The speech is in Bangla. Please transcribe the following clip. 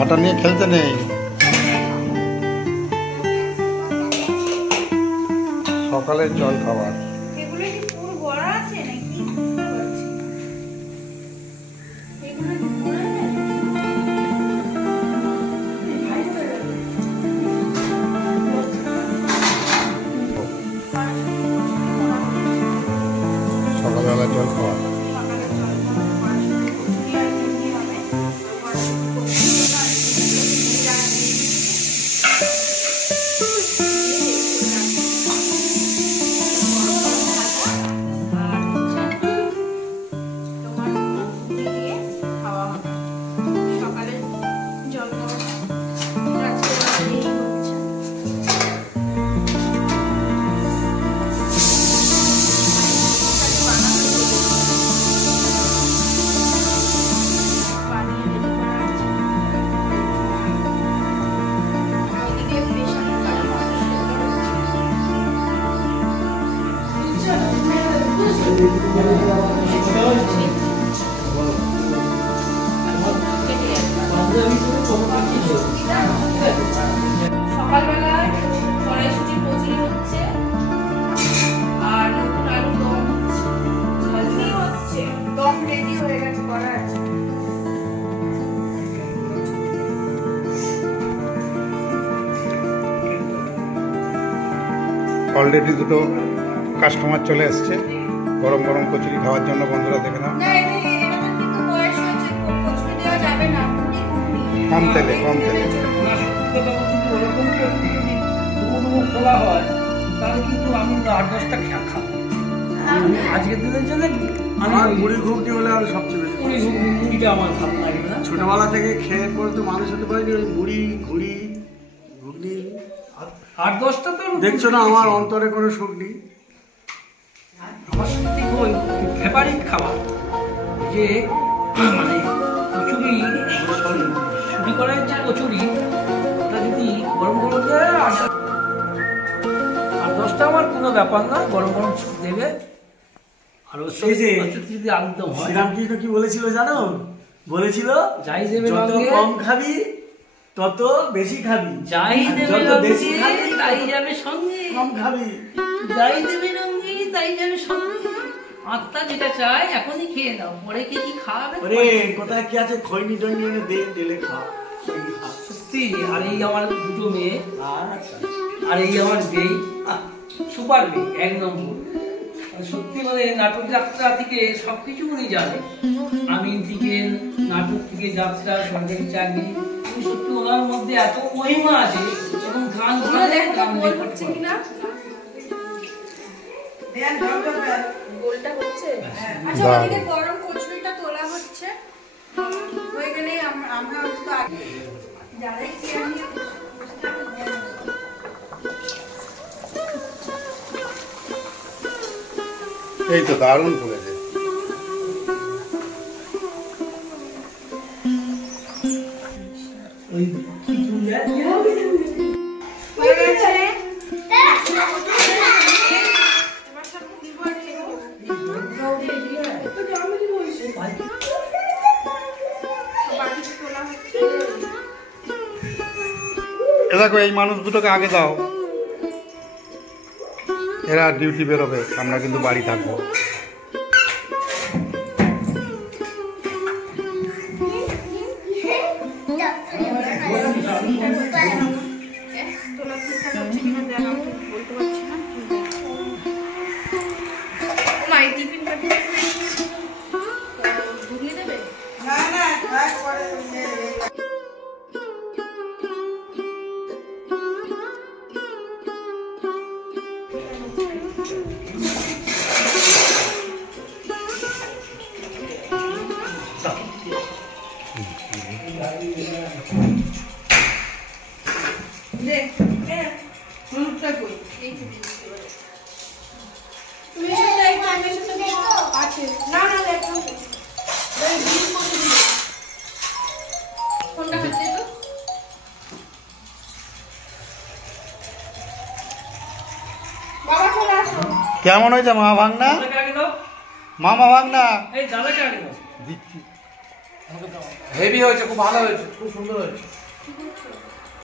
আটা নিয়ে খেলতে নেই, সকালের জল খাবার। সকালবেলা জল খাওয়া। সকালবেলায় কড়াইশুটির কচুরি হচ্ছে আর নতুন আলু দম হচ্ছে, দম রেডি হয়ে গেছে, করা আছে। অলরেডি দুটো কাস্টমার চলে আসছে গরম গরম কচুরি খাওয়ার জন্য। বন্ধুরা দেখে না, কম তেলে কম তেলে। খোলা হয় তাহলে কিন্তু আমি 8-10টা খাবো আজকের দিনের জন্য। আমার মুড়ি ঘুগনি হলে আমি সবচেয়ে বেশি মুড়িটা আমার ভালো লাগে না। ছোটবেলা থেকে খেয়ে পরে তো মানুষ হতে পারিনি, ওই মুড়ি ঘুড়ি ঘুগনি 8-10টা তো দেখছো না, আমার অন্তরে কোনো সুখ নেই। আমার সত্যি ফেভারিট খাবার যে মানে কচুরি, সরি শুরু করার যে কচুরি, ওটা যদি গরম গরম দেয় 8-10টা আমার কোনো ব্যাপার না, গরম গরম দেবে। আর যদি আলুদম হয়, শ্রীরামকৃষ্ণ কি বলেছিল জানো? বলেছিল যাই দেবে যত কম খাবি তত বেশি খাবি, যাই দেবে বেশি খাবি তাই যাবে সঙ্গে, কম খাবি। যাই দেবে রঙ্গি তাই যাবে সঙ্গে। আত্মা যেটা চায় এখনই খেয়ে নাও, পরে কে কি খাবে? ওরে কোথায় কি আছে, খৈনি টৈনি এনে দে, ঢেলে খা। সত্যি। আর এই আমার দুটো মেয়ে, আচ্ছা, আর এই আমার বেই, সুপার বেই, 1 নম্বর। সত্যি মানে নাটক যাত্রা থেকে সবকিছু উনি জানে, আমিন থেকে নাটক থেকে যাত্রা, সরকারি চাকরি, সত্যি ওনার মধ্যে এত মহিমা আছে। এবং গান হচ্ছে কিনা গোলটা হচ্ছে। আচ্ছা, ওদিকে গরম কচুরিটা তোলা হচ্ছে, হয়ে গেলেই আমরা তো আগে যারাই চেয়ার নিয়ে এই তো দারুণ ফুলেছে। দেখো এই মানুষ দুটোকে আগে দাও, এরা ডিউটি বেরোবে, আমরা কিন্তু বাড়ি থাকবো। কেমন হয়েছে মা ভাগনা? মামা ভাগনা দিচ্ছি। হেভি হয়েছে, খুব ভালো হয়েছে, খুব সুন্দর হয়েছে।